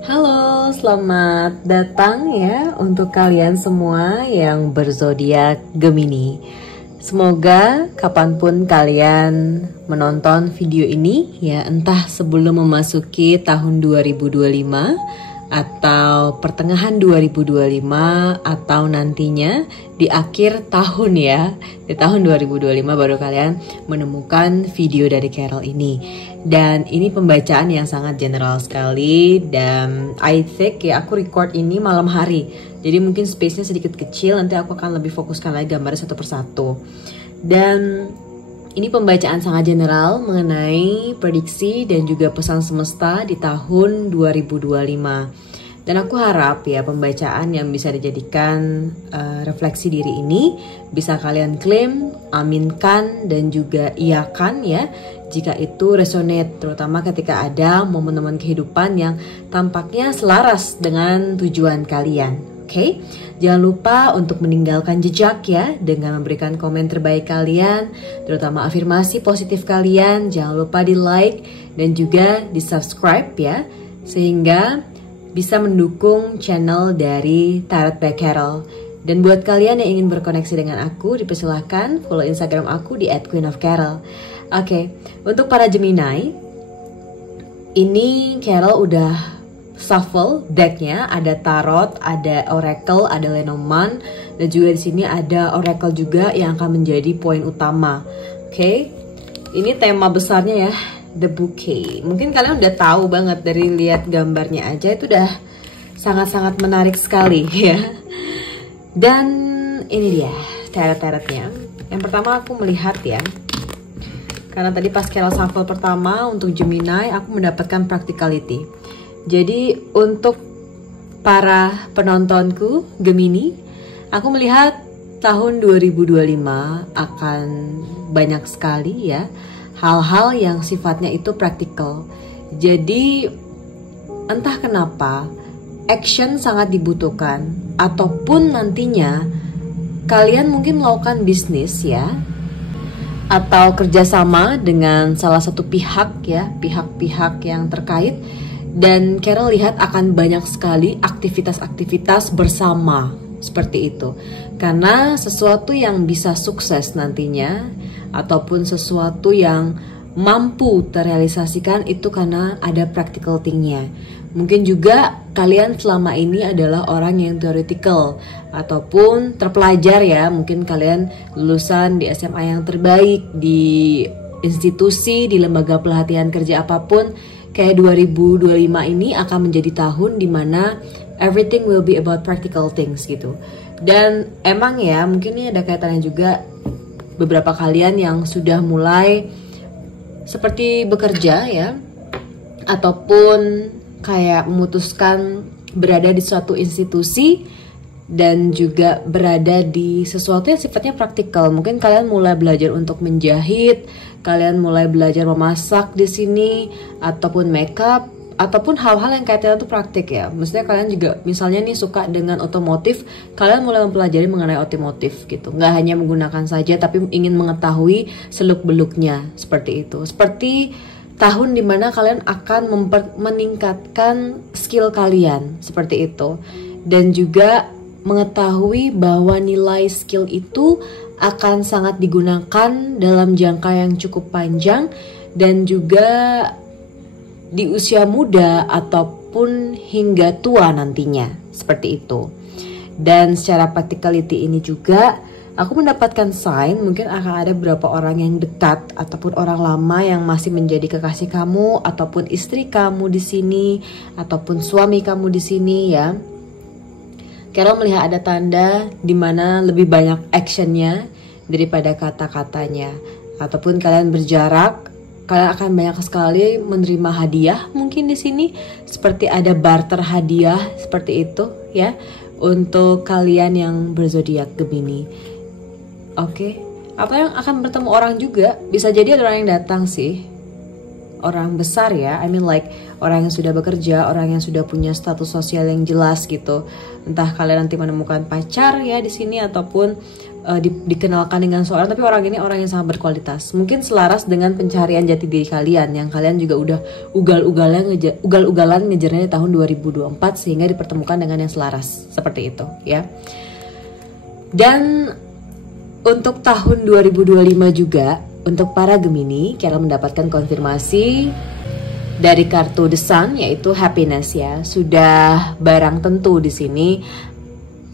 Halo, selamat datang ya untuk kalian semua yang berzodiak Gemini. Semoga kapanpun kalian menonton video ini ya, entah sebelum memasuki tahun 2025 atau pertengahan 2025 atau nantinya di akhir tahun ya, di tahun 2025 baru kalian menemukan video dari Carol ini. Dan ini pembacaan yang sangat general sekali, dan I think ya aku record ini malam hari, jadi mungkin space-nya sedikit kecil, nanti aku akan lebih fokuskan lagi gambarnya satu persatu. Dan ini pembacaan sangat general mengenai prediksi dan juga pesan semesta di tahun 2025. Dan aku harap ya pembacaan yang bisa dijadikan refleksi diri ini bisa kalian klaim, aminkan, dan juga iakan ya jika itu resonate, terutama ketika ada momen-momen kehidupan yang tampaknya selaras dengan tujuan kalian. Oke? Jangan lupa untuk meninggalkan jejak ya dengan memberikan komen terbaik kalian, terutama afirmasi positif kalian. Jangan lupa di like dan juga di subscribe ya, sehingga bisa mendukung channel dari Tarot by Carol. Dan buat kalian yang ingin berkoneksi dengan aku, dipersilahkan follow Instagram aku di @queenofcarol. Oke, untuk para Gemini, ini Carol udah shuffle decknya, ada tarot, ada oracle, ada Lenormand, dan juga di sini ada oracle juga yang akan menjadi poin utama. Oke, ini tema besarnya ya, The Bouquet. Mungkin kalian udah tahu banget dari lihat gambarnya aja, itu udah sangat-sangat menarik sekali ya. Dan ini dia tarot-tarotnya. Yang pertama aku melihat ya, karena tadi pas Carol shuffle pertama untuk Gemini, aku mendapatkan practicality. Jadi untuk para penontonku Gemini, aku melihat tahun 2025 akan banyak sekali ya hal-hal yang sifatnya itu praktikal. Jadi entah kenapa action sangat dibutuhkan, ataupun nantinya kalian mungkin melakukan bisnis ya, atau kerjasama dengan salah satu pihak ya, pihak-pihak yang terkait. Dan Carol lihat akan banyak sekali aktivitas-aktivitas bersama seperti itu. Karena sesuatu yang bisa sukses nantinya, ataupun sesuatu yang mampu terrealisasikan itu karena ada practical thing-nya. Mungkin juga kalian selama ini adalah orang yang theoretical ataupun terpelajar ya. Mungkin kalian lulusan di SMA yang terbaik, di institusi, di lembaga pelatihan kerja apapun. Kayak 2025 ini akan menjadi tahun dimana everything will be about practical things gitu. Dan emang ya mungkin ini ada kaitannya juga beberapa kalian yang sudah mulai seperti bekerja ya, ataupun kayak memutuskan berada di suatu institusi dan juga berada di sesuatu yang sifatnya praktikal. Mungkin kalian mulai belajar untuk menjahit, kalian mulai belajar memasak di sini, ataupun makeup, ataupun hal-hal yang kaitannya itu praktik ya. Maksudnya kalian juga misalnya nih suka dengan otomotif, kalian mulai mempelajari mengenai otomotif gitu. Nggak hanya menggunakan saja, tapi ingin mengetahui seluk-beluknya seperti itu. Seperti tahun dimana kalian akan meningkatkan skill kalian seperti itu. Dan juga mengetahui bahwa nilai skill itu akan sangat digunakan dalam jangka yang cukup panjang, dan juga di usia muda ataupun hingga tua nantinya seperti itu. Dan secara practicality ini juga aku mendapatkan sign mungkin akan ada beberapa orang yang dekat ataupun orang lama yang masih menjadi kekasih kamu, ataupun istri kamu di sini, ataupun suami kamu di sini ya. Carol melihat ada tanda dimana lebih banyak actionnya daripada kata-katanya. Ataupun kalian berjarak, kalian akan banyak sekali menerima hadiah mungkin di sini, seperti ada barter hadiah seperti itu ya untuk kalian yang berzodiak Gemini. Oke, atau yang akan bertemu orang juga, bisa jadi ada orang yang datang sih, orang besar ya, I mean like orang yang sudah bekerja, orang yang sudah punya status sosial yang jelas gitu. Entah kalian nanti menemukan pacar ya di sini, ataupun dikenalkan dengan seorang, tapi orang ini orang yang sangat berkualitas. Mungkin selaras dengan pencarian jati diri kalian yang kalian juga udah ugal-ugalan ngejarnya di tahun 2024 sehingga dipertemukan dengan yang selaras seperti itu ya. Dan untuk tahun 2025 juga untuk para Gemini, Carol mendapatkan konfirmasi dari kartu The Sun yaitu happiness ya. Sudah barang tentu di sini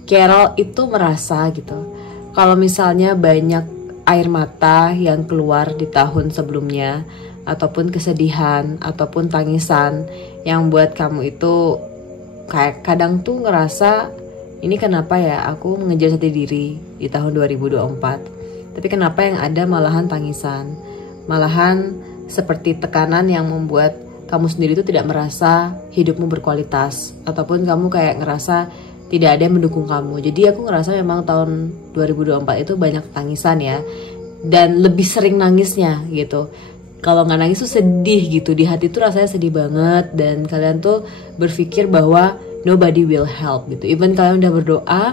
Carol itu merasa gitu, kalau misalnya banyak air mata yang keluar di tahun sebelumnya, ataupun kesedihan, ataupun tangisan yang buat kamu itu kayak kadang tuh ngerasa, ini kenapa ya aku mengejar jati diri di tahun 2024, tapi kenapa yang ada malahan tangisan, malahan seperti tekanan yang membuat kamu sendiri tuh tidak merasa hidupmu berkualitas, ataupun kamu kayak ngerasa tidak ada yang mendukung kamu. Jadi aku ngerasa memang tahun 2024 itu banyak tangisan ya, dan lebih sering nangisnya gitu. Kalau nggak nangis tuh sedih gitu, di hati tuh rasanya sedih banget, dan kalian tuh berpikir bahwa nobody will help gitu. Even kalian udah berdoa,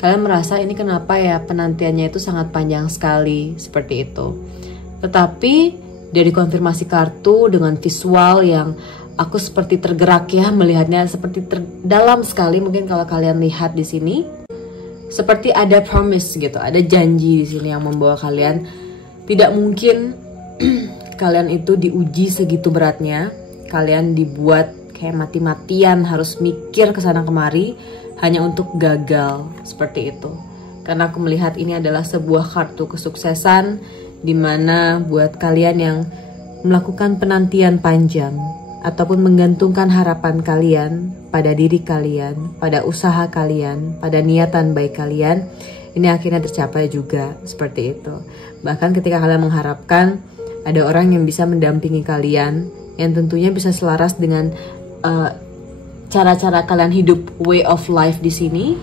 kalian merasa ini kenapa ya penantiannya itu sangat panjang sekali, seperti itu. Tetapi dari konfirmasi kartu dengan visual yang aku seperti tergerak ya melihatnya, seperti dalam sekali. Mungkin kalau kalian lihat di sini, seperti ada promise gitu, ada janji di sini yang membawa kalian. Tidak mungkin kalian itu diuji segitu beratnya, kalian dibuat kayak mati-matian harus mikir kesana kemari hanya untuk gagal seperti itu. Karena aku melihat ini adalah sebuah kartu kesuksesan, dimana buat kalian yang melakukan penantian panjang ataupun menggantungkan harapan kalian pada diri kalian, pada usaha kalian, pada niatan baik kalian, ini akhirnya tercapai juga seperti itu. Bahkan ketika kalian mengharapkan ada orang yang bisa mendampingi kalian, yang tentunya bisa selaras dengan cara-cara kalian hidup, way of life di sini.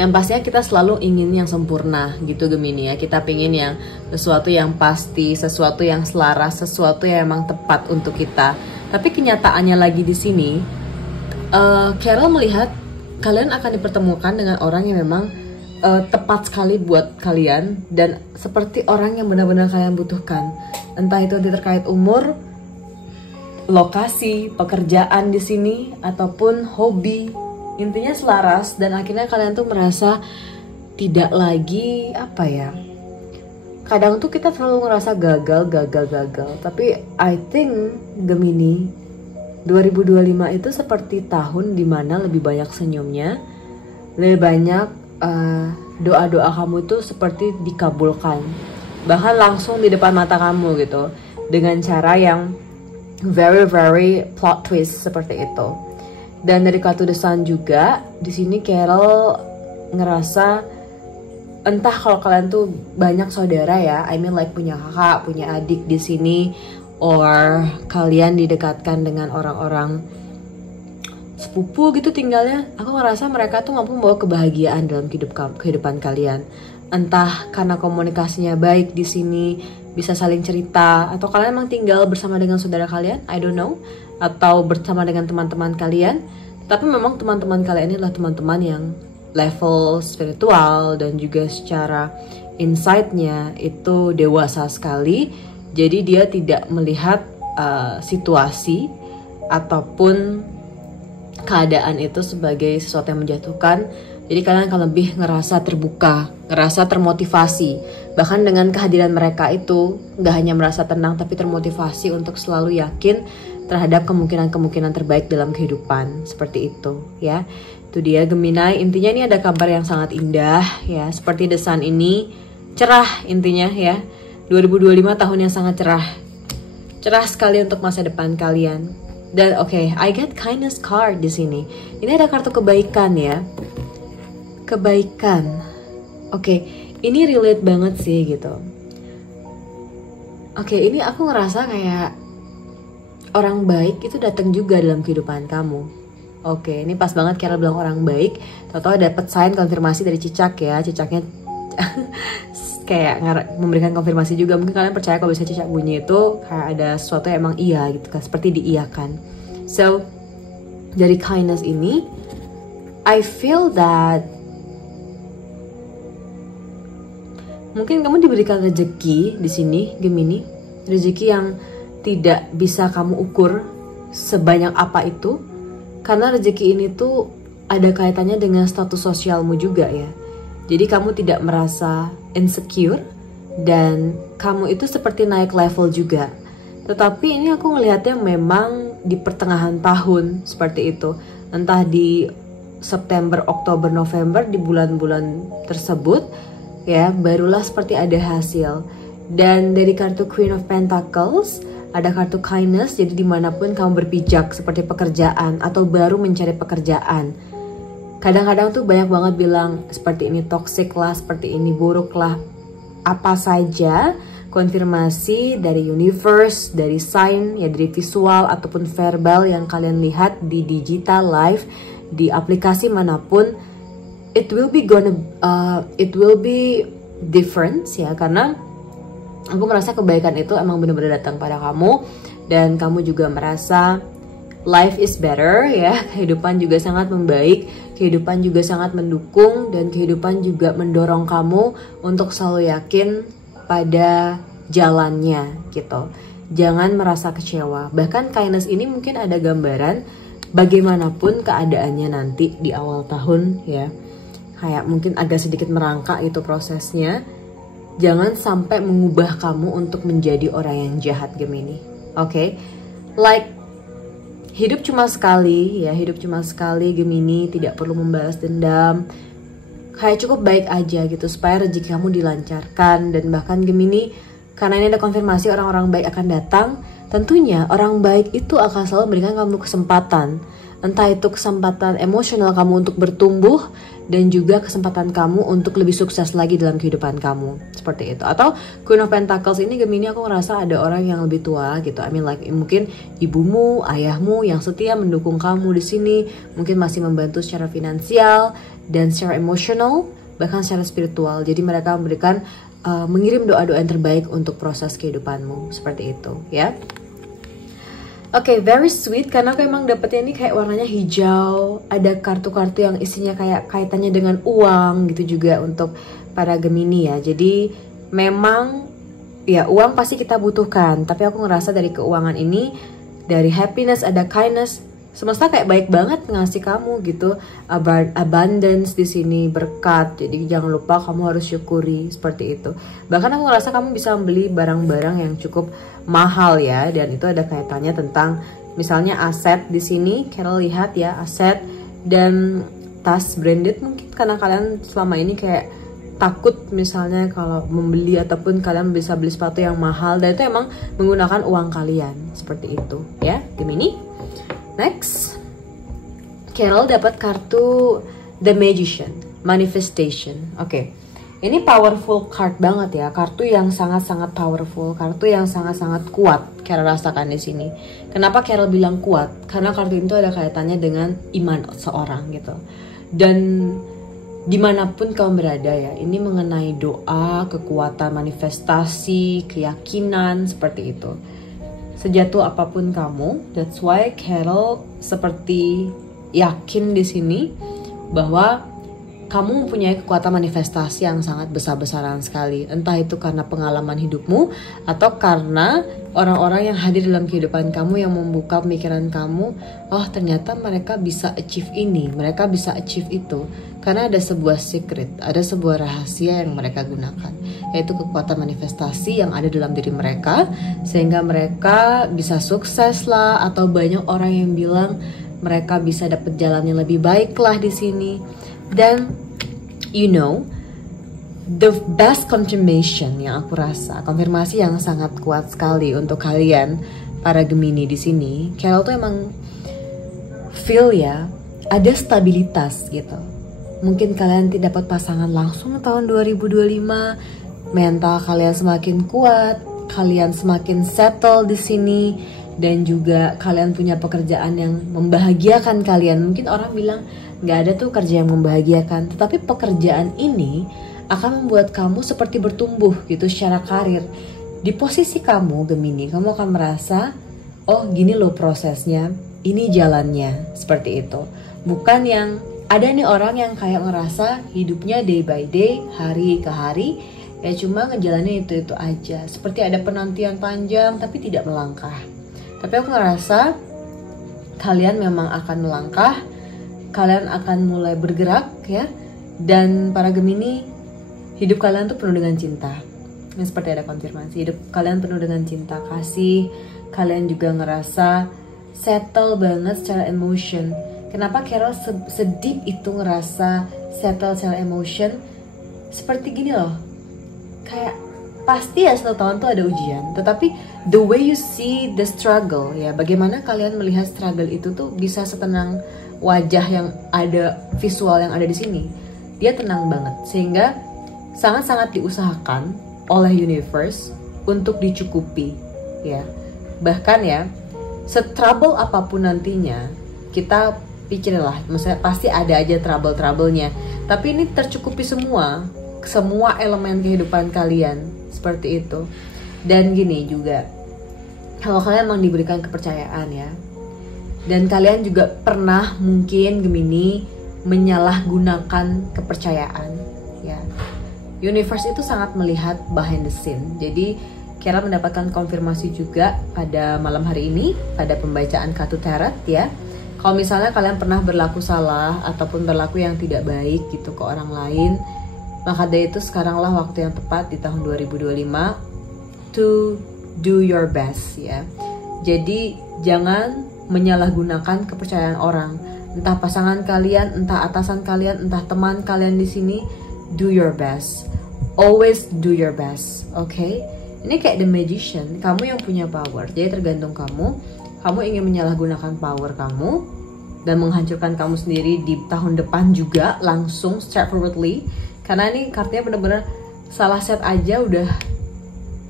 Yang pastinya kita selalu ingin yang sempurna gitu Gemini ya. Kita pengen yang sesuatu yang pasti, sesuatu yang selaras, sesuatu yang emang tepat untuk kita. Tapi kenyataannya lagi di sini, Carol melihat kalian akan dipertemukan dengan orang yang memang tepat sekali buat kalian, dan seperti orang yang benar-benar kalian butuhkan. Entah itu nanti terkait umur, lokasi, pekerjaan di sini, ataupun hobi. Intinya selaras, dan akhirnya kalian tuh merasa tidak lagi apa ya. Kadang tuh kita selalu ngerasa gagal. Tapi I think Gemini 2025 itu seperti tahun dimana lebih banyak senyumnya, lebih banyak doa-doa kamu tuh seperti dikabulkan, bahkan langsung di depan mata kamu gitu, dengan cara yang very plot twist seperti itu. Dan dari kartu The Sun juga di sini Carol ngerasa, entah kalau kalian tuh banyak saudara ya, I mean like punya kakak, punya adik di sini, or kalian didekatkan dengan orang-orang sepupu gitu tinggalnya. Aku ngerasa mereka tuh mampu membawa kebahagiaan dalam kehidupan kalian. Entah karena komunikasinya baik di sini, bisa saling cerita, atau kalian emang tinggal bersama dengan saudara kalian, I don't know, atau bersama dengan teman-teman kalian. Tapi memang teman-teman kalian ini adalah teman-teman yang level spiritual dan juga secara insight-nya itu dewasa sekali. Jadi dia tidak melihat situasi ataupun keadaan itu sebagai sesuatu yang menjatuhkan. Jadi kalian akan lebih ngerasa terbuka, ngerasa termotivasi. Bahkan dengan kehadiran mereka itu gak hanya merasa tenang, tapi termotivasi untuk selalu yakin terhadap kemungkinan-kemungkinan terbaik dalam kehidupan. Seperti itu ya. Itu dia Gemini, intinya ini ada kabar yang sangat indah ya. Seperti The Sun ini cerah intinya ya. 2025 tahun yang sangat cerah. Cerah sekali untuk masa depan kalian. Dan oke, I get kindness card di sini. Ini ada kartu kebaikan ya. Kebaikan. Oke, ini relate banget sih gitu. Oke, ini aku ngerasa kayak orang baik itu datang juga dalam kehidupan kamu. Oke, ini pas banget Carol bilang orang baik. Tahu-tahu dapat sign konfirmasi dari cicak ya. Cicaknya kayak memberikan konfirmasi juga. Mungkin kalian percaya kalau bisa cicak bunyi itu kayak ada sesuatu yang emang iya gitu kan, seperti diiyakan. So, dari kindness ini I feel that Mungkin kamu diberikan rezeki di sini, Gemini. Rezeki yang tidak bisa kamu ukur sebanyak apa itu. Karena rezeki ini tuh ada kaitannya dengan status sosialmu juga ya. Jadi kamu tidak merasa insecure dan kamu itu seperti naik level juga. Tetapi ini aku ngelihatnya memang di pertengahan tahun seperti itu. Entah di September, Oktober, November, di bulan-bulan tersebut ya, barulah seperti ada hasil. Dan dari kartu Queen of Pentacles ada kartu kindness, jadi dimanapun kamu berpijak seperti pekerjaan atau baru mencari pekerjaan. Kadang-kadang tuh banyak banget bilang seperti ini toxic lah, seperti ini buruk lah. Apa saja konfirmasi dari universe, dari sign, ya dari visual ataupun verbal yang kalian lihat di digital live, di aplikasi manapun, it will be different ya, karena aku merasa kebaikan itu emang benar-benar datang pada kamu dan kamu juga merasa life is better ya, kehidupan juga sangat membaik, kehidupan juga sangat mendukung, dan kehidupan juga mendorong kamu untuk selalu yakin pada jalannya gitu. Jangan merasa kecewa. Bahkan kindness ini mungkin ada gambaran bagaimanapun keadaannya nanti di awal tahun ya. Kayak mungkin agak sedikit merangkak itu prosesnya. Jangan sampai mengubah kamu untuk menjadi orang yang jahat, Gemini. Oke? Like, hidup cuma sekali ya, hidup cuma sekali, Gemini, tidak perlu membalas dendam. Kayak cukup baik aja gitu supaya rezeki kamu dilancarkan. Dan bahkan Gemini, karena ini ada konfirmasi orang-orang baik akan datang, tentunya orang baik itu akan selalu memberikan kamu kesempatan. Entah itu kesempatan emosional kamu untuk bertumbuh dan juga kesempatan kamu untuk lebih sukses lagi dalam kehidupan kamu. Seperti itu. Atau Queen of Pentacles ini, Gemini, aku ngerasa ada orang yang lebih tua gitu. I mean like mungkin ibumu, ayahmu yang setia mendukung kamu di sini, mungkin masih membantu secara finansial dan secara emosional, bahkan secara spiritual. Jadi mereka memberikan mengirim doa-doa yang terbaik untuk proses kehidupanmu. Seperti itu ya. Oke, very sweet karena aku emang dapetnya ini kayak warnanya hijau. Ada kartu-kartu yang isinya kayak kaitannya dengan uang gitu juga untuk para Gemini ya. Jadi memang ya uang pasti kita butuhkan. Tapi aku ngerasa dari keuangan ini, dari happiness ada kindness, semesta kayak baik banget ngasih kamu gitu. Abundance di sini, berkat. Jadi jangan lupa kamu harus syukuri seperti itu. Bahkan aku ngerasa kamu bisa membeli barang-barang yang cukup mahal ya, dan itu ada kaitannya tentang misalnya aset di sini. Carol lihat ya, aset dan tas branded, mungkin karena kalian selama ini kayak takut misalnya kalau membeli ataupun kalian bisa beli sepatu yang mahal, dan itu emang menggunakan uang kalian seperti itu ya, Gemini. Next, Carol dapat kartu The Magician, Manifestation. Oke. Ini powerful card banget ya, kartu yang sangat-sangat powerful, kartu yang sangat-sangat kuat Carol rasakan di sini. Kenapa Carol bilang kuat? Karena kartu itu ada kaitannya dengan iman seorang gitu. Dan dimanapun kamu berada ya, ini mengenai doa, kekuatan manifestasi, keyakinan seperti itu. Sejatuh apapun kamu, that's why Carol seperti yakin di sini bahwa kamu mempunyai kekuatan manifestasi yang sangat besar-besaran sekali. Entah itu karena pengalaman hidupmu atau karena orang-orang yang hadir dalam kehidupan kamu yang membuka pemikiran kamu. Oh, ternyata mereka bisa achieve ini, mereka bisa achieve itu. Karena ada sebuah secret, ada sebuah rahasia yang mereka gunakan, yaitu kekuatan manifestasi yang ada dalam diri mereka, sehingga mereka bisa sukses lah, atau banyak orang yang bilang mereka bisa dapat jalan yang lebih baik lah di sini. Dan you know, the best confirmation yang aku rasa, konfirmasi yang sangat kuat sekali untuk kalian para Gemini di sini, Carol tuh emang feel ya, ada stabilitas gitu. Mungkin kalian tidak dapat pasangan langsung tahun 2025, mental kalian semakin kuat, kalian semakin settle di sini, dan juga kalian punya pekerjaan yang membahagiakan kalian. Mungkin orang bilang nggak ada tuh kerja yang membahagiakan, tetapi pekerjaan ini akan membuat kamu seperti bertumbuh gitu secara karir. Di posisi kamu Gemini, kamu akan merasa, oh gini loh prosesnya, ini jalannya, seperti itu. Bukan yang ada nih orang yang kayak ngerasa hidupnya day by day, hari ke hari, ya cuma ngejalanin itu aja, seperti ada penantian panjang tapi tidak melangkah. Tapi aku ngerasa kalian memang akan melangkah, kalian akan mulai bergerak ya. Dan para Gemini, hidup kalian tuh penuh dengan cinta. Ini seperti ada konfirmasi, hidup kalian penuh dengan cinta kasih. Kalian juga ngerasa settle banget secara emotion. Kenapa Carol sedip itu ngerasa settle secara emotion? Seperti gini loh, kayak pasti ya setiap tahun tuh ada ujian, tetapi the way you see the struggle ya, bagaimana kalian melihat struggle itu tuh bisa setenang wajah yang ada, visual yang ada di sini. Dia tenang banget, sehingga sangat-sangat diusahakan oleh universe untuk dicukupi ya. Bahkan ya, setrouble apapun nantinya, kita pikirlah, maksudnya pasti ada aja trouble-troublenya, tapi ini tercukupi semua elemen kehidupan kalian seperti itu. Dan gini juga, kalau kalian memang diberikan kepercayaan ya, dan kalian juga pernah mungkin Gemini menyalahgunakan kepercayaan ya, universe itu sangat melihat behind the scene. Jadi Carol mendapatkan konfirmasi juga pada malam hari ini pada pembacaan kartu tarot ya. Kalau misalnya kalian pernah berlaku salah ataupun berlaku yang tidak baik gitu ke orang lain, maka dari itu sekaranglah waktu yang tepat di tahun 2025 to do your best ya. Jadi jangan menyalahgunakan kepercayaan orang, entah pasangan kalian, entah atasan kalian, entah teman kalian di sini. Do your best, always do your best, okay? Ini kayak the magician, kamu yang punya power, jadi tergantung kamu. Kamu ingin menyalahgunakan power kamu dan menghancurkan kamu sendiri di tahun depan juga langsung straightforwardly. Karena ini kartunya bener-bener salah set aja udah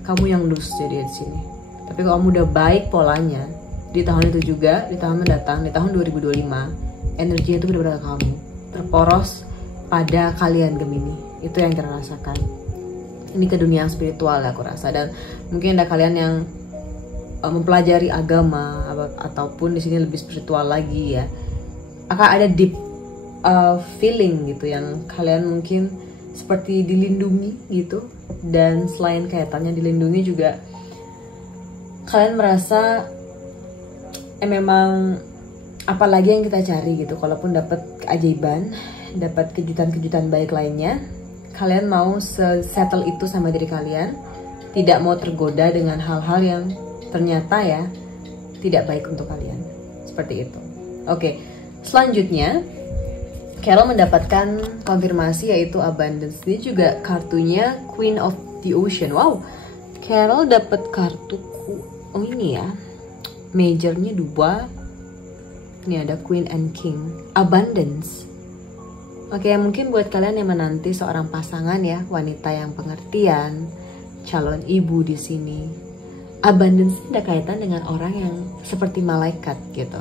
kamu yang lose jadi di sini. Tapi kalau kamu udah baik polanya di tahun itu juga, di tahun mendatang, di tahun 2025, energinya itu bener-bener kamu terporos pada kalian Gemini. Itu yang kita rasakan. Ini ke dunia yang spiritual aku rasa, dan mungkin ada kalian yang mempelajari agama ataupun di sini lebih spiritual lagi ya, akan ada deep feeling gitu yang kalian mungkin seperti dilindungi gitu. Dan selain kaitannya dilindungi juga kalian merasa memang apalagi yang kita cari gitu. Kalaupun dapat keajaiban, dapat kejutan-kejutan baik lainnya, kalian mau settle itu sama diri kalian, tidak mau tergoda dengan hal-hal yang ternyata ya tidak baik untuk kalian. Seperti itu. Oke, selanjutnya Carol mendapatkan konfirmasi yaitu abundance. Ini juga kartunya Queen of the Ocean. Wow, Carol dapat kartu ini ya, majornya 2. Ini ada Queen and King, abundance. Oke, mungkin buat kalian yang menanti seorang pasangan ya, wanita yang pengertian, calon ibu di sini. Abundance ada kaitan dengan orang yang seperti malaikat gitu.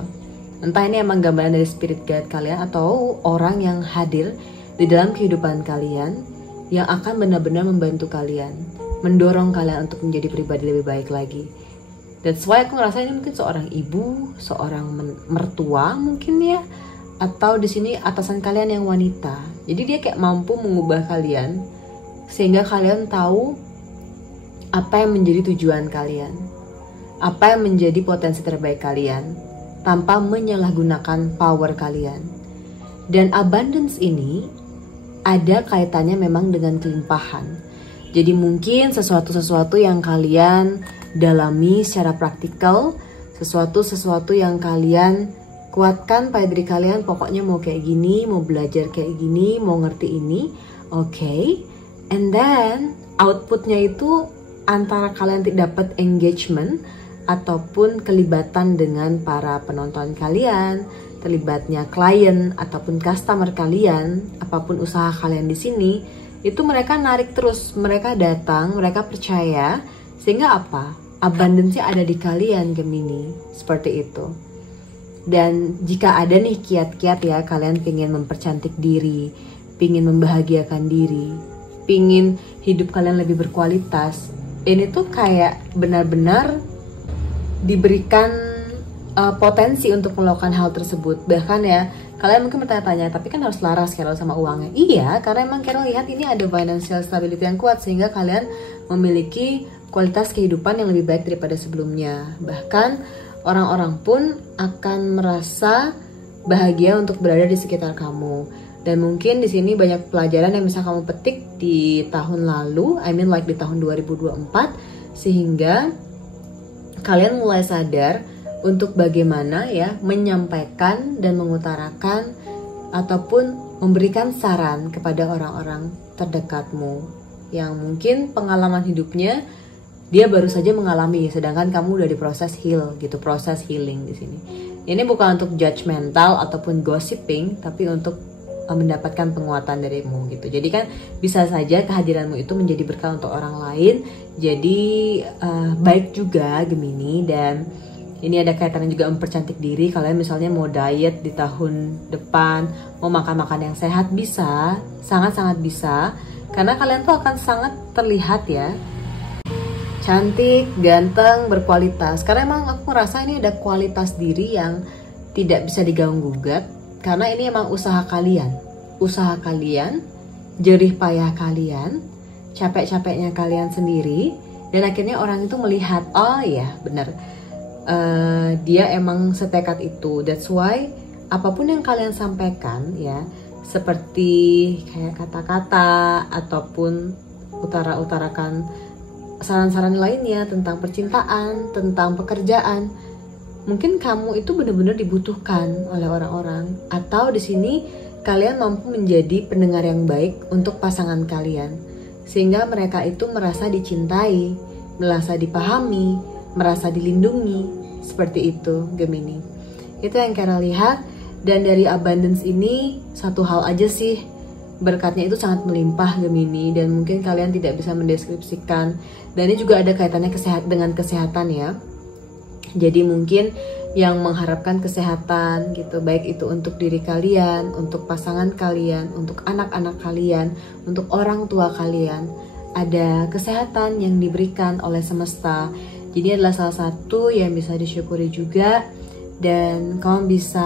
Entah ini emang gambaran dari spirit guide kalian atau orang yang hadir di dalam kehidupan kalian yang akan benar-benar membantu kalian, mendorong kalian untuk menjadi pribadi lebih baik lagi. That's why aku ngerasa ini mungkin seorang ibu, seorang mertua mungkin ya, atau di sini atasan kalian yang wanita. Jadi dia kayak mampu mengubah kalian sehingga kalian tahu apa yang menjadi tujuan kalian, apa yang menjadi potensi terbaik kalian, tanpa menyalahgunakan power kalian. Dan abundance ini ada kaitannya memang dengan kelimpahan. Jadi mungkin sesuatu-sesuatu yang kalian dalami secara praktikal, sesuatu-sesuatu yang kalian kuatkan pada diri kalian, pokoknya mau kayak gini, mau belajar kayak gini, mau ngerti ini, okay. And then outputnya itu antara kalian tidak dapat engagement ataupun kelibatan dengan para penonton kalian, terlibatnya klien ataupun customer kalian, apapun usaha kalian di sini, itu mereka narik terus, mereka datang, mereka percaya, sehingga apa? Abundance-nya ada di kalian Gemini, seperti itu. Dan jika ada nih kiat-kiat ya, kalian pingin mempercantik diri, pingin membahagiakan diri, pingin hidup kalian lebih berkualitas, ini tuh kayak benar-benar diberikan potensi untuk melakukan hal tersebut. Bahkan ya, kalian mungkin bertanya-tanya, tapi kan harus laras Carol sama uangnya. Iya, karena emang Carol lihat ini ada financial stability yang kuat, sehingga kalian memiliki kualitas kehidupan yang lebih baik daripada sebelumnya. Bahkan orang-orang pun akan merasa bahagia untuk berada di sekitar kamu. Dan mungkin di sini banyak pelajaran yang bisa kamu petik di tahun lalu, di tahun 2024, sehingga kalian mulai sadar untuk bagaimana ya menyampaikan dan mengutarakan ataupun memberikan saran kepada orang-orang terdekatmu yang mungkin pengalaman hidupnya dia baru saja mengalami, sedangkan kamu udah di proses heal gitu, proses healing di sini. Ini bukan untuk judgmental ataupun gossiping, tapi untuk mendapatkan penguatan darimu gitu. Jadi kan bisa saja kehadiranmu itu menjadi berkah untuk orang lain. Jadi baik juga Gemini, dan ini ada kaitannya juga mempercantik diri. Kalian misalnya mau diet di tahun depan, mau makan-makan yang sehat, bisa, sangat-sangat bisa. Karena kalian tuh akan sangat terlihat ya, cantik, ganteng, berkualitas. Karena emang aku merasa ini ada kualitas diri yang tidak bisa diganggu-gugat. Karena ini emang usaha kalian, jerih payah kalian, capek-capeknya kalian sendiri. Dan akhirnya orang itu melihat, oh ya benar, dia emang setekad itu. That's why apapun yang kalian sampaikan ya, seperti kayak kata-kata ataupun utarakan saran-saran lainnya tentang percintaan, tentang pekerjaan, mungkin kamu itu benar-benar dibutuhkan oleh orang-orang. Atau di sini kalian mampu menjadi pendengar yang baik untuk pasangan kalian, sehingga mereka itu merasa dicintai, merasa dipahami, merasa dilindungi. Seperti itu Gemini. Itu yang Carol lihat. Dan dari abundance ini satu hal aja sih, berkatnya itu sangat melimpah Gemini, dan mungkin kalian tidak bisa mendeskripsikan. Dan ini juga ada kaitannya dengan kesehatan ya. Jadi mungkin yang mengharapkan kesehatan gitu, baik itu untuk diri kalian, untuk pasangan kalian, untuk anak-anak kalian, untuk orang tua kalian, ada kesehatan yang diberikan oleh semesta. Jadi adalah salah satu yang bisa disyukuri juga, dan kamu bisa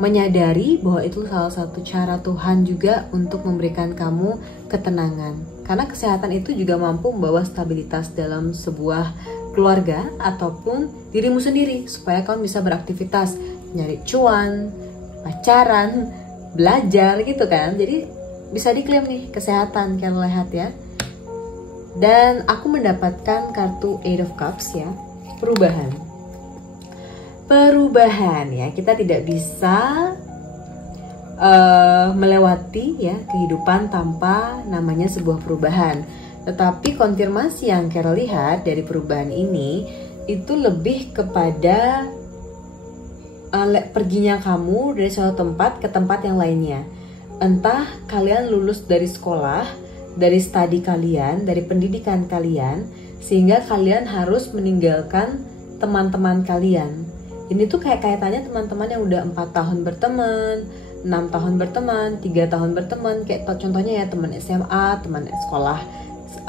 menyadari bahwa itu salah satu cara Tuhan juga untuk memberikan kamu ketenangan. Karena kesehatan itu juga mampu membawa stabilitas dalam sebuah keluarga ataupun dirimu sendiri, supaya kamu bisa beraktivitas, nyari cuan, pacaran, belajar gitu kan. Jadi bisa diklaim nih kesehatan, kalian lihat ya. Dan aku mendapatkan kartu Eight of Cups ya, perubahan ya. Kita tidak bisa melewati ya kehidupan tanpa namanya sebuah perubahan. Tetapi konfirmasi yang Carol lihat dari perubahan ini itu lebih kepada perginya kamu dari suatu tempat ke tempat yang lainnya. Entah kalian lulus dari sekolah, dari studi kalian, dari pendidikan kalian, sehingga kalian harus meninggalkan teman-teman kalian. Ini tuh kayak kaitannya teman-teman yang udah 4 tahun berteman, 6 tahun berteman, 3 tahun berteman. Kayak contohnya ya teman SMA, teman sekolah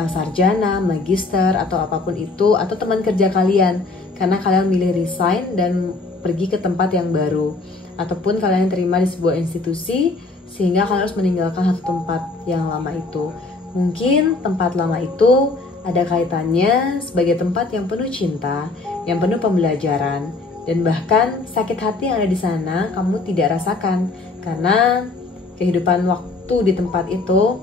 sarjana, magister, atau apapun itu, atau teman kerja kalian. Karena kalian milih resign dan pergi ke tempat yang baru. Ataupun kalian terima di sebuah institusi, sehingga kalian harus meninggalkan satu tempat yang lama itu. Mungkin tempat lama itu ada kaitannya sebagai tempat yang penuh cinta, yang penuh pembelajaran, dan bahkan sakit hati yang ada di sana kamu tidak rasakan, karena kehidupan waktu di tempat itu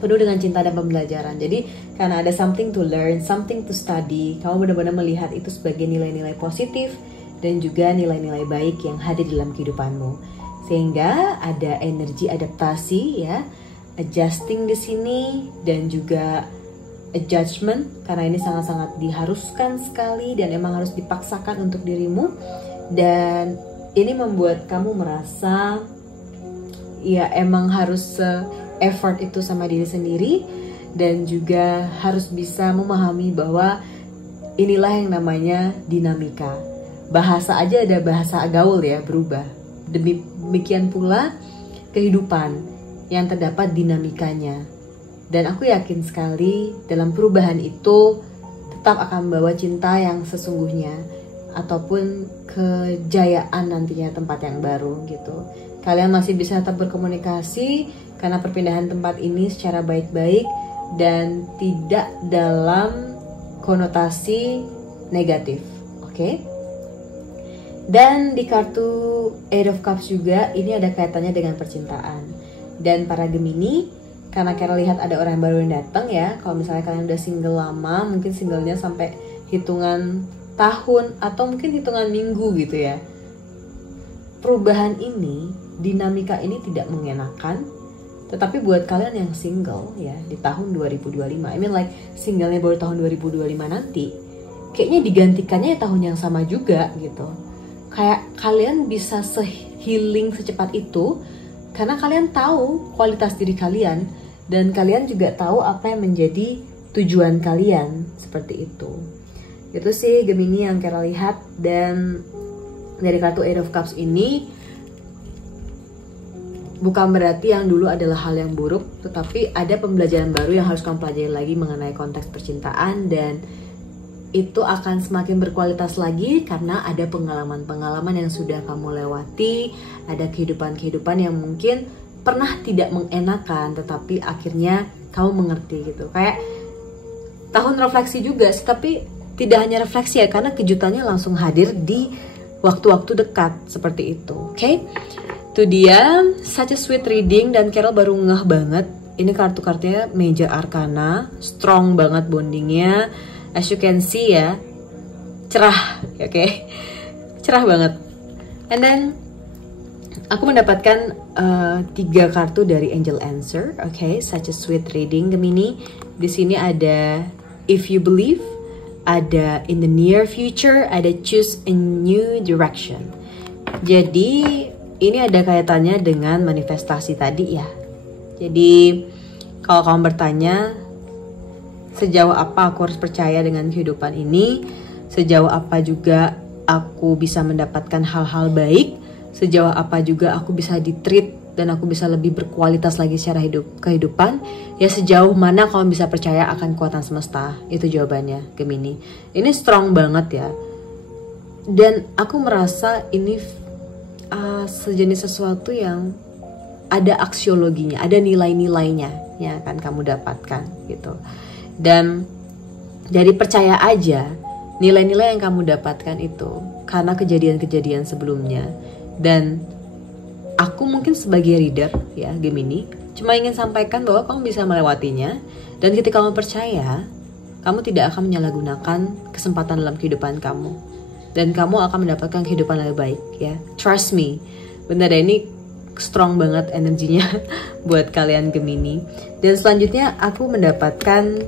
penuh dengan cinta dan pembelajaran. Jadi karena ada something to learn, something to study, kamu benar-benar melihat itu sebagai nilai-nilai positif dan juga nilai-nilai baik yang hadir dalam kehidupanmu. Sehingga ada energi adaptasi ya, adjusting di sini, dan juga adjustment, karena ini sangat-sangat diharuskan sekali dan emang harus dipaksakan untuk dirimu. Dan ini membuat kamu merasa ya emang harus effort itu sama diri sendiri, dan juga harus bisa memahami bahwa inilah yang namanya dinamika. Bahasa aja ada bahasa gaul ya, berubah. Demikian pula kehidupan yang terdapat dinamikanya. Dan aku yakin sekali dalam perubahan itu tetap akan membawa cinta yang sesungguhnya. ataupun kejayaan nantinya tempat yang baru gitu. Kalian masih bisa tetap berkomunikasi karena perpindahan tempat ini secara baik-baik dan tidak dalam konotasi negatif, oke? Dan di kartu Eight of Cups juga ini ada kaitannya dengan percintaan. Dan para Gemini, karena kalian lihat ada orang baru yang datang ya. Kalau misalnya kalian udah single lama, mungkin singlenya sampai hitungan tahun atau mungkin hitungan minggu gitu ya. Perubahan ini, dinamika ini tidak mengenakan. Tetapi buat kalian yang single ya di tahun 2025, I mean like singlenya baru tahun 2025 nanti, kayaknya digantikannya ya tahun yang sama juga gitu. Kayak kalian bisa se-healing secepat itu karena kalian tahu kualitas diri kalian dan kalian juga tahu apa yang menjadi tujuan kalian, seperti itu. Itu sih Gemini yang Kara lihat. Dan dari kartu Eight of Cups ini bukan berarti yang dulu adalah hal yang buruk, tetapi ada pembelajaran baru yang harus kamu pelajari lagi mengenai konteks percintaan, dan itu akan semakin berkualitas lagi karena ada pengalaman-pengalaman yang sudah kamu lewati, ada kehidupan-kehidupan yang mungkin pernah tidak mengenakan, tetapi akhirnya kamu mengerti gitu. Kayak tahun refleksi juga, tapi tidak hanya refleksi ya, karena kejutannya langsung hadir di waktu-waktu dekat seperti itu, oke? Itu dia, such a sweet reading, dan Carol baru ngeh banget. Ini kartu-kartunya Major Arcana, strong banget bondingnya. As you can see ya, cerah, oke? Cerah banget. And then aku mendapatkan 3 kartu dari Angel Answer, oke? Such a sweet reading Gemini. Di sini ada If You Believe, ada In the Near Future, ada Choose a New Direction. Jadi ini ada kaitannya dengan manifestasi tadi ya. Jadi kalau kamu bertanya sejauh apa aku harus percaya dengan kehidupan ini, sejauh apa juga aku bisa mendapatkan hal-hal baik, sejauh apa juga aku bisa di-treat dan aku bisa lebih berkualitas lagi secara kehidupan, ya sejauh mana kamu bisa percaya akan kekuatan semesta. Itu jawabannya Gemini. Ini strong banget ya. Dan aku merasa ini sejenis sesuatu yang ada aksiologinya, ada nilai-nilainya yang akan kamu dapatkan gitu. Dan jadi percaya aja nilai-nilai yang kamu dapatkan itu karena kejadian-kejadian sebelumnya. Dan aku mungkin sebagai reader ya Gemini cuma ingin sampaikan bahwa kamu bisa melewatinya. Dan ketika kamu percaya, kamu tidak akan menyalahgunakan kesempatan dalam kehidupan kamu. Dan kamu akan mendapatkan kehidupan lebih baik ya. Trust me. Bener deh, ini strong banget energinya buat kalian Gemini. Dan selanjutnya aku mendapatkan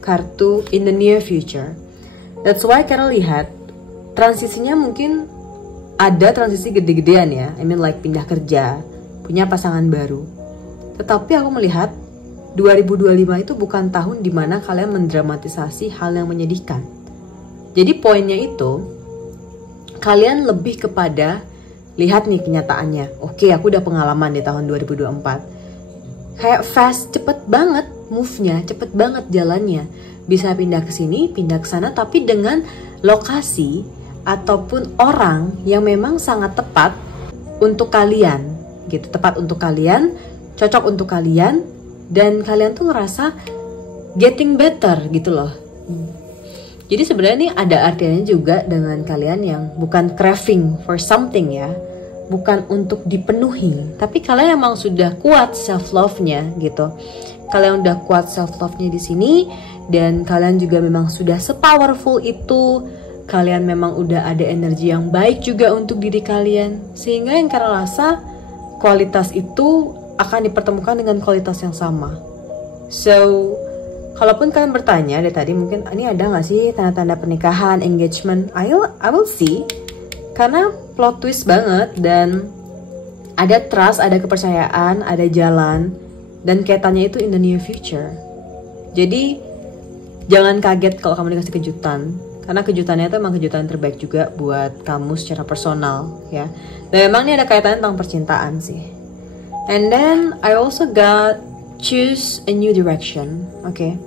kartu In the Near Future. That's why Carol lihat transisinya mungkin ada transisi gede-gedean ya. I mean like pindah kerja, punya pasangan baru. Tetapi aku melihat 2025 itu bukan tahun dimana kalian mendramatisasi hal yang menyedihkan. Jadi poinnya itu kalian lebih kepada lihat nih kenyataannya. Oke, aku udah pengalaman di tahun 2024. Kayak fast, cepet banget move-nya, cepet banget jalannya. Bisa pindah ke sini, pindah ke sana, tapi dengan lokasi ataupun orang yang memang sangat tepat untuk kalian, gitu. Tepat untuk kalian, cocok untuk kalian, dan kalian tuh ngerasa getting better gitu loh. Jadi sebenarnya ini ada artinya juga dengan kalian yang bukan craving for something ya, bukan untuk dipenuhi, tapi kalian emang sudah kuat self love-nya gitu. Kalian udah kuat self love-nya di sini, dan kalian juga memang sudah sepowerful itu. Kalian memang udah ada energi yang baik juga untuk diri kalian, sehingga yang kalian rasa kualitas itu akan dipertemukan dengan kualitas yang sama. So kalaupun kalian bertanya dari tadi mungkin ini ada nggak sih tanda-tanda pernikahan, engagement, I will see. Karena plot twist banget, dan ada trust, ada kepercayaan, ada jalan, dan kaitannya itu in the near future. Jadi jangan kaget kalau kamu dikasih kejutan, karena kejutannya itu emang kejutan terbaik juga buat kamu secara personal ya. Dan memang ini ada kaitannya tentang percintaan sih. And then I also got choose a new direction. Oke.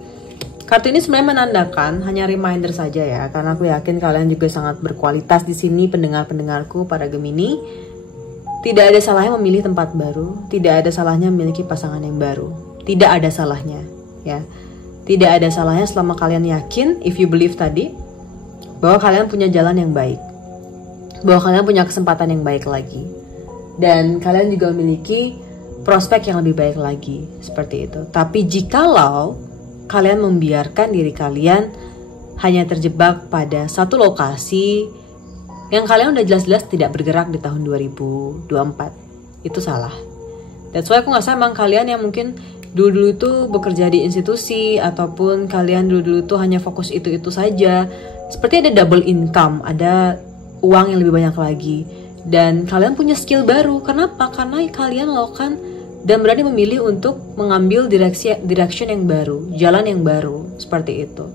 Kartu ini sebenarnya menandakan, hanya reminder saja ya, karena aku yakin kalian juga sangat berkualitas di sini, pendengar-pendengarku para Gemini. Tidak ada salahnya memilih tempat baru, tidak ada salahnya memiliki pasangan yang baru, tidak ada salahnya, ya. Tidak ada salahnya selama kalian yakin, if you believe tadi, bahwa kalian punya jalan yang baik, bahwa kalian punya kesempatan yang baik lagi, dan kalian juga memiliki prospek yang lebih baik lagi, seperti itu. Tapi jikalau kalian membiarkan diri kalian hanya terjebak pada satu lokasi yang kalian udah jelas-jelas tidak bergerak di tahun 2024, itu salah. That's why aku ngerasa emang kalian yang mungkin dulu-dulu itu bekerja di institusi, ataupun kalian dulu-dulu itu hanya fokus itu-itu saja, seperti ada double income, ada uang yang lebih banyak lagi, dan kalian punya skill baru. Kenapa? Karena kalian lakukan dan berani memilih untuk mengambil direction yang baru, jalan yang baru, seperti itu.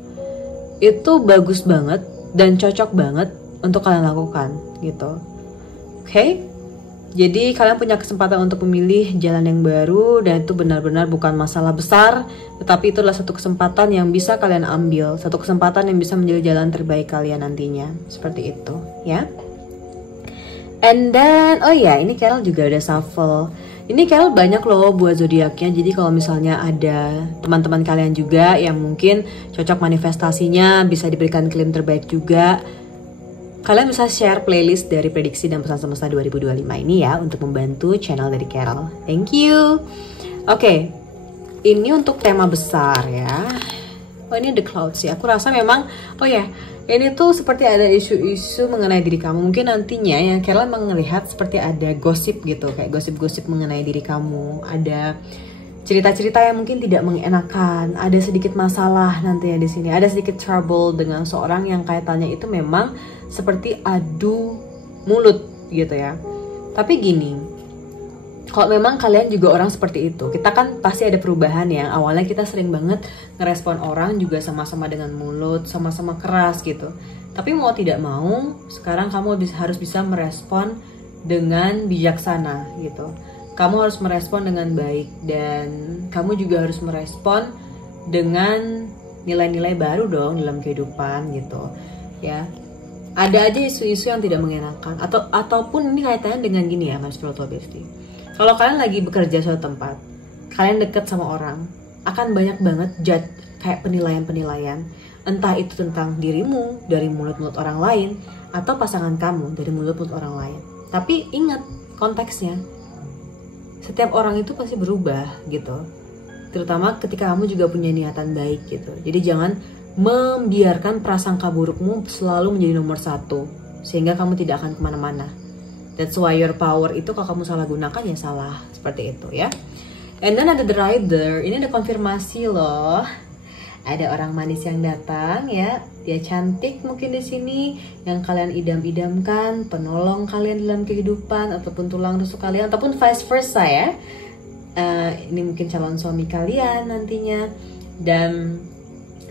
Itu bagus banget dan cocok banget untuk kalian lakukan, gitu. Oke? Jadi kalian punya kesempatan untuk memilih jalan yang baru, dan itu benar-benar bukan masalah besar, tetapi itu adalah satu kesempatan yang bisa kalian ambil, satu kesempatan yang bisa menjadi jalan terbaik kalian nantinya, seperti itu, ya. And then, oh ya, ini Carol juga udah shuffle. Ini Carol banyak loh buat zodiaknya. Jadi kalau misalnya ada teman-teman kalian juga yang mungkin cocok manifestasinya, bisa diberikan klaim terbaik juga, kalian bisa share playlist dari prediksi dan pesan semesta 2025 ini ya, untuk membantu channel dari Carol. Thank you. Oke, ini untuk tema besar ya. Oh, ini The Cloud sih. Aku rasa memang, oh ya, ini tuh seperti ada isu-isu mengenai diri kamu. Mungkin nantinya yang Carol emang ngelihat seperti ada gosip gitu, kayak gosip-gosip mengenai diri kamu. Ada cerita-cerita yang mungkin tidak mengenakan, ada sedikit masalah nantinya di sini, ada sedikit trouble dengan seorang yang kaitannya itu memang seperti adu mulut gitu ya. Tapi gini, kalau memang kalian juga orang seperti itu, kita kan pasti ada perubahan ya. Awalnya kita sering banget ngerespon orang juga sama-sama dengan mulut, sama-sama keras gitu. Tapi mau tidak mau, sekarang kamu harus bisa merespon dengan bijaksana gitu. Kamu harus merespon dengan baik, dan kamu juga harus merespon dengan nilai-nilai baru dong dalam kehidupan gitu ya. Ada aja isu-isu yang tidak mengenakan, ataupun ini kaitannya dengan gini ya Mas Spiritual Bestie. Kalau kalian lagi bekerja suatu tempat, kalian deket sama orang, akan banyak banget kayak penilaian-penilaian, entah itu tentang dirimu dari mulut-mulut orang lain, atau pasangan kamu dari mulut-mulut orang lain. Tapi ingat konteksnya, setiap orang itu pasti berubah gitu, terutama ketika kamu juga punya niatan baik gitu. Jadi jangan membiarkan prasangka burukmu selalu menjadi nomor satu, sehingga kamu tidak akan kemana-mana. That's why your power itu kalau kamu salah gunakan ya salah, seperti itu ya. And then ada the rider, ini ada konfirmasi loh. Ada orang manis yang datang ya, dia cantik mungkin di sini, yang kalian idam-idamkan, penolong kalian dalam kehidupan, ataupun tulang rusuk kalian, ataupun vice versa ya. Ini mungkin calon suami kalian nantinya, dan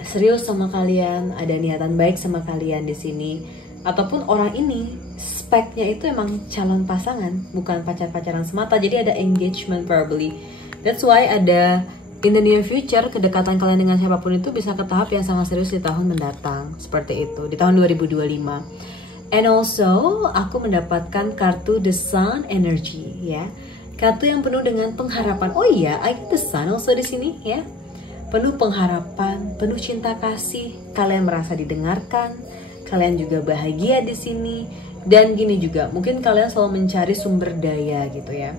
serius sama kalian, ada niatan baik sama kalian di sini, ataupun orang ini speknya itu emang calon pasangan, bukan pacar-pacaran semata. Jadi ada engagement probably. That's why ada in the near future, kedekatan kalian dengan siapapun itu bisa ke tahap yang sangat serius di tahun mendatang, seperti itu, di tahun 2025. And also aku mendapatkan kartu The Sun Energy ya, kartu yang penuh dengan pengharapan. Oh iya, I get the Sun also di sini ya, penuh pengharapan, penuh cinta kasih. Kalian merasa didengarkan, kalian juga bahagia di sini. Dan gini juga, mungkin kalian selalu mencari sumber daya gitu ya.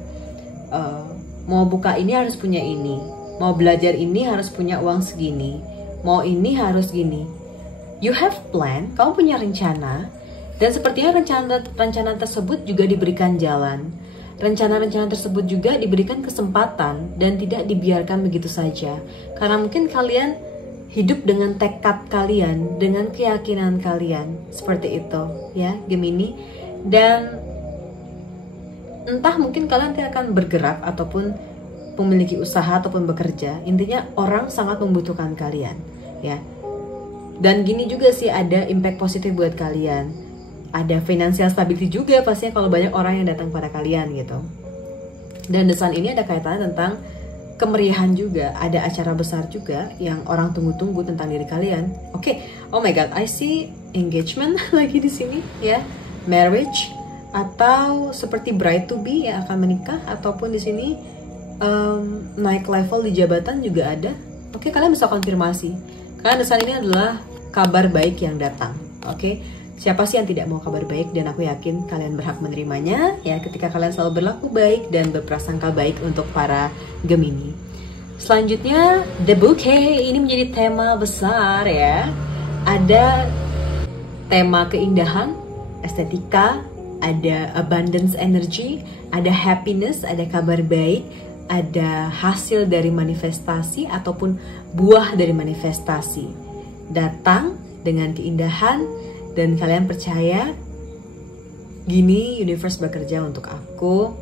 Mau buka ini harus punya ini, mau belajar ini harus punya uang segini, mau ini harus gini. You have plan, kamu punya rencana, dan sepertinya rencana tersebut juga diberikan jalan. Rencana-rencana tersebut juga diberikan kesempatan dan tidak dibiarkan begitu saja. Karena mungkin kalian hidup dengan tekad kalian, dengan keyakinan kalian, seperti itu ya Gemini. Dan entah mungkin kalian akan bergerak ataupun memiliki usaha ataupun bekerja, intinya orang sangat membutuhkan kalian ya. Dan gini juga sih, ada impact positif buat kalian, ada financial stability juga pastinya kalau banyak orang yang datang pada kalian gitu. Dan The Sun ini ada kaitannya tentang kemeriahan juga, ada acara besar juga yang orang tunggu-tunggu tentang diri kalian. Oke, oh my god, I see engagement lagi di sini ya, marriage atau seperti bride to be yang akan menikah, ataupun di sini naik level di jabatan juga ada. Oke, kalian bisa konfirmasi karena desain ini adalah kabar baik yang datang. Oke, siapa sih yang tidak mau kabar baik, dan aku yakin kalian berhak menerimanya ya ketika kalian selalu berlaku baik dan berprasangka baik untuk para Gemini. Selanjutnya the bouquet, ini menjadi tema besar ya. Ada tema keindahan, estetika, ada abundance energy, ada happiness, ada kabar baik, ada hasil dari manifestasi ataupun buah dari manifestasi datang dengan keindahan, dan kalian percaya gini, universe bekerja untuk aku,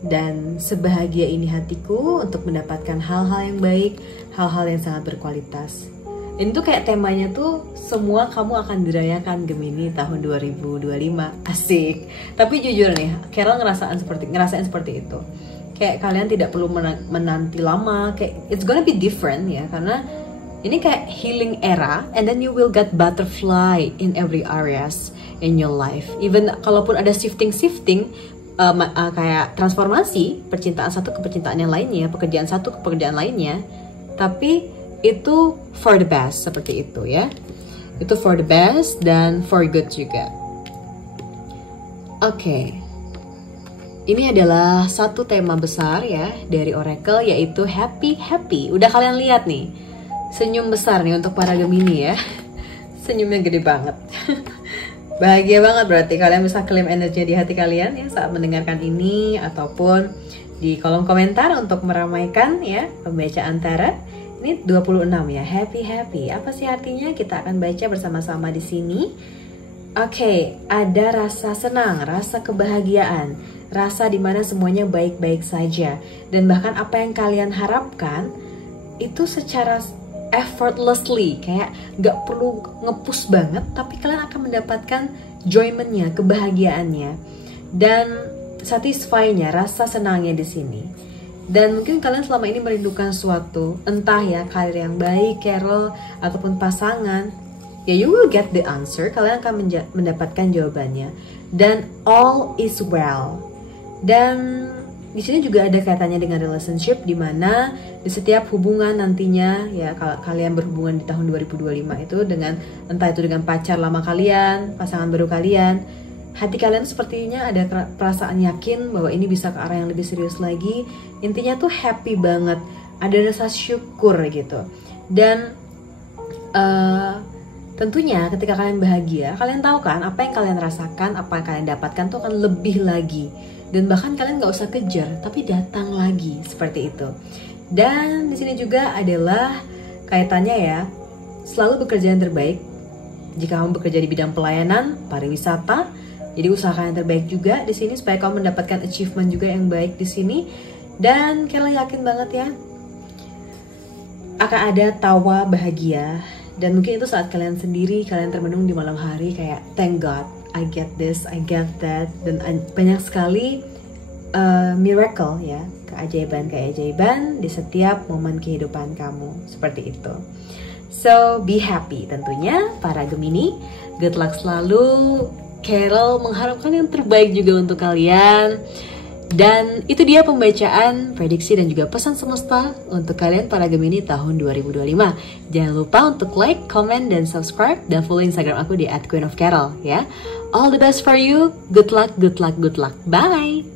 dan sebahagia ini hatiku untuk mendapatkan hal-hal yang baik, hal-hal yang sangat berkualitas. Ini tuh kayak temanya tuh semua kamu akan dirayakan Gemini tahun 2025. Asik. Tapi jujur nih, Carol ngerasain seperti itu. Kayak kalian tidak perlu menanti lama, kayak it's gonna be different ya, karena ini kayak healing era, and then you will get butterfly in every areas in your life. Even kalaupun ada shifting kayak transformasi, percintaan satu ke percintaan yang lainnya, pekerjaan satu ke pekerjaan lainnya, tapi itu for the best, seperti itu ya. Itu for the best dan for good juga. Oke. Ini adalah satu tema besar ya dari Oracle, yaitu happy happy. Udah kalian lihat nih, senyum besar nih untuk para Gemini ya. Senyumnya gede banget. Bahagia banget, berarti kalian bisa klaim energi di hati kalian ya saat mendengarkan ini, ataupun di kolom komentar untuk meramaikan ya pembacaan tarot. Ini 26 ya, happy happy. Apa sih artinya? Kita akan baca bersama-sama di sini. Oke, ada rasa senang, rasa kebahagiaan, rasa dimana semuanya baik-baik saja, dan bahkan apa yang kalian harapkan itu secara effortlessly, kayak gak perlu nge-push banget, tapi kalian akan mendapatkan enjoyment-nya, kebahagiaannya, dan satisfy-nya, rasa senangnya di sini. Dan mungkin kalian selama ini merindukan suatu, entah ya karir yang baik, Carol, ataupun pasangan, ya you will get the answer, kalian akan mendapatkan jawabannya, dan all is well. Dan di sini juga ada kaitannya dengan relationship, di mana di setiap hubungan nantinya ya, kalau kalian berhubungan di tahun 2025 itu dengan, entah itu dengan pacar lama kalian, pasangan baru kalian, hati kalian sepertinya ada perasaan yakin bahwa ini bisa ke arah yang lebih serius lagi. Intinya tuh happy banget, ada rasa syukur gitu. Dan tentunya ketika kalian bahagia, kalian tahu kan apa yang kalian rasakan, apa yang kalian dapatkan tuh akan lebih lagi. Dan bahkan kalian nggak usah kejar, tapi datang lagi, seperti itu. Dan di sini juga adalah kaitannya ya, selalu bekerja yang terbaik. Jika kamu bekerja di bidang pelayanan, pariwisata, jadi usahakan yang terbaik juga di sini supaya kamu mendapatkan achievement juga yang baik di sini. Dan kalian yakin banget ya, akan ada tawa bahagia. Dan mungkin itu saat kalian sendiri, kalian termenung di malam hari kayak thank God, I get this, I get that. Dan banyak sekali miracle ya, keajaiban-keajaiban di setiap momen kehidupan kamu, seperti itu. So be happy tentunya para Gemini. Good luck selalu. Carol mengharapkan yang terbaik juga untuk kalian. Dan itu dia pembacaan, prediksi dan juga pesan semesta untuk kalian para Gemini tahun 2025. Jangan lupa untuk like, comment, dan subscribe, dan follow Instagram aku di @queenofcarol ya. All the best for you. Good luck, good luck, good luck. Bye!